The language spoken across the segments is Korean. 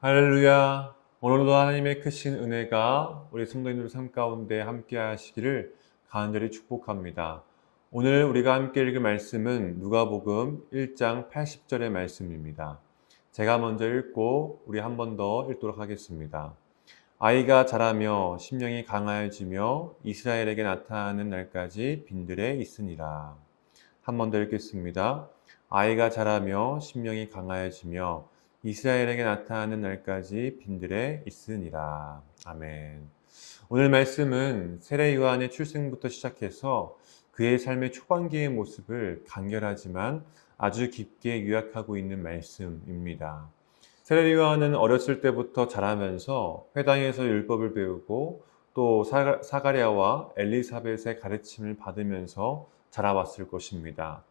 할렐루야. 오늘도 하나님의 크신 은혜가 우리 성도님들 삶 가운데 함께 하시기를 간절히 축복합니다. 오늘 우리가 함께 읽을 말씀은 누가복음 1장 80절의 말씀입니다. 제가 먼저 읽고 우리 한 번 더 읽도록 하겠습니다. 아이가 자라며 심령이 강하여지며 이스라엘에게 나타나는 날까지 빈들에 있으니라. 한 번 더 읽겠습니다. 아이가 자라며 심령이 강하여지며 이스라엘에게 나타나는 날까지 빈들에 있으니라. 아멘. 오늘 말씀은 세례 요한의 출생부터 시작해서 그의 삶의 초반기의 모습을 간결하지만 아주 깊게 요약하고 있는 말씀입니다. 세례 요한은 어렸을 때부터 자라면서 회당에서 율법을 배우고 또 사가랴와 엘리사벳의 가르침을 받으면서 자라왔을 것입니다.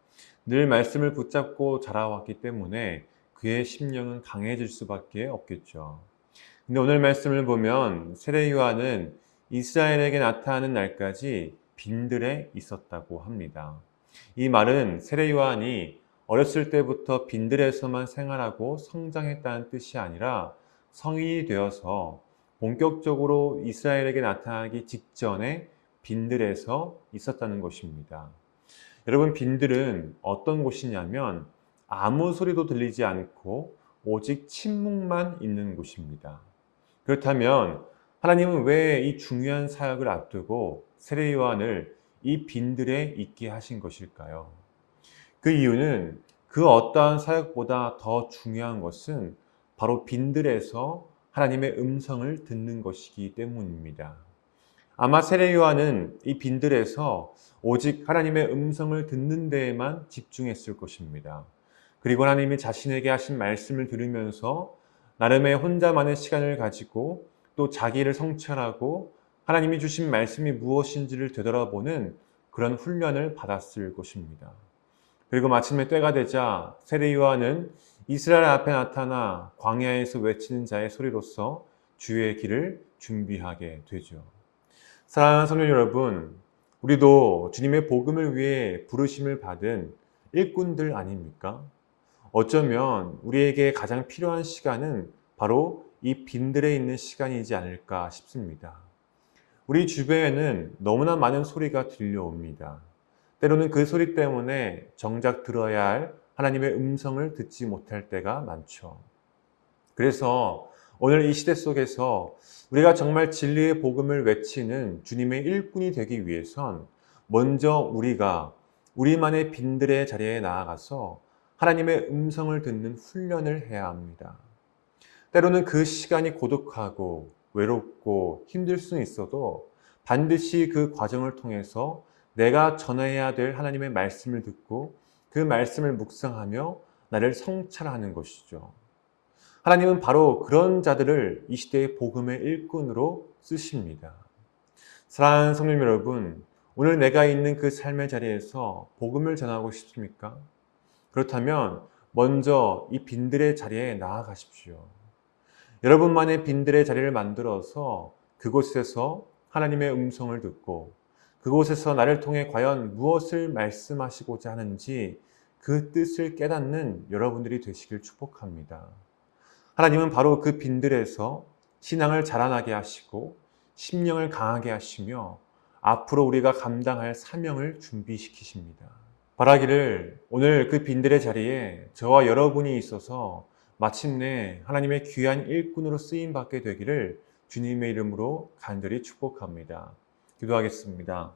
늘 말씀을 붙잡고 자라왔기 때문에 그의 심령은 강해질 수밖에 없겠죠. 근데 오늘 말씀을 보면 세례 요한은 이스라엘에게 나타나는 날까지 빈들에 있었다고 합니다. 이 말은 세례 요한이 어렸을 때부터 빈들에서만 생활하고 성장했다는 뜻이 아니라 성인이 되어서 본격적으로 이스라엘에게 나타나기 직전에 빈들에서 있었다는 것입니다. 여러분, 빈들은 어떤 곳이냐면 아무 소리도 들리지 않고 오직 침묵만 있는 곳입니다. 그렇다면 하나님은 왜 이 중요한 사역을 앞두고 세례 요한을 이 빈들에 있게 하신 것일까요? 그 이유는 그 어떠한 사역보다 더 중요한 것은 바로 빈들에서 하나님의 음성을 듣는 것이기 때문입니다. 아마 세례 요한은 이 빈들에서 오직 하나님의 음성을 듣는 데에만 집중했을 것입니다. 그리고 하나님이 자신에게 하신 말씀을 들으면서 나름의 혼자만의 시간을 가지고 또 자기를 성찰하고 하나님이 주신 말씀이 무엇인지를 되돌아보는 그런 훈련을 받았을 것입니다. 그리고 마침내 때가 되자 세례 요한은 이스라엘 앞에 나타나 광야에서 외치는 자의 소리로서 주의 길을 준비하게 되죠. 사랑하는 성도 여러분, 우리도 주님의 복음을 위해 부르심을 받은 일꾼들 아닙니까? 어쩌면 우리에게 가장 필요한 시간은 바로 이 빈들에 있는 시간이지 않을까 싶습니다. 우리 주변에는 너무나 많은 소리가 들려옵니다. 때로는 그 소리 때문에 정작 들어야 할 하나님의 음성을 듣지 못할 때가 많죠. 그래서 오늘 이 시대 속에서 우리가 정말 진리의 복음을 외치는 주님의 일꾼이 되기 위해선 먼저 우리가 우리만의 빈들의 자리에 나아가서 하나님의 음성을 듣는 훈련을 해야 합니다. 때로는 그 시간이 고독하고 외롭고 힘들 수는 있어도 반드시 그 과정을 통해서 내가 전해야 될 하나님의 말씀을 듣고 그 말씀을 묵상하며 나를 성찰하는 것이죠. 하나님은 바로 그런 자들을 이 시대의 복음의 일꾼으로 쓰십니다. 사랑하는 성도 여러분, 오늘 내가 있는 그 삶의 자리에서 복음을 전하고 싶습니까? 그렇다면 먼저 이 빈들의 자리에 나아가십시오. 여러분만의 빈들의 자리를 만들어서 그곳에서 하나님의 음성을 듣고 그곳에서 나를 통해 과연 무엇을 말씀하시고자 하는지 그 뜻을 깨닫는 여러분들이 되시길 축복합니다. 하나님은 바로 그 빈들에서 신앙을 자라나게 하시고 심령을 강하게 하시며 앞으로 우리가 감당할 사명을 준비시키십니다. 바라기를 오늘 그 빈들의 자리에 저와 여러분이 있어서 마침내 하나님의 귀한 일꾼으로 쓰임받게 되기를 주님의 이름으로 간절히 축복합니다. 기도하겠습니다.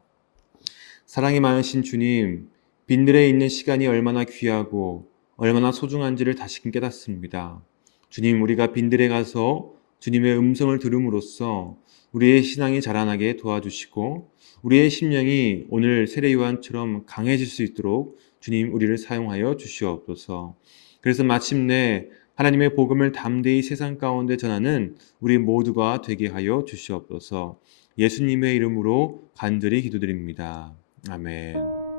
사랑이 많으신 주님, 빈들에 있는 시간이 얼마나 귀하고 얼마나 소중한지를 다시금 깨닫습니다. 주님, 우리가 빈들에 가서 주님의 음성을 들음으로써 우리의 신앙이 자라나게 도와주시고 우리의 심령이 오늘 세례 요한처럼 강해질 수 있도록 주님 우리를 사용하여 주시옵소서. 그래서 마침내 하나님의 복음을 담대히 세상 가운데 전하는 우리 모두가 되게 하여 주시옵소서. 예수님의 이름으로 간절히 기도드립니다. 아멘.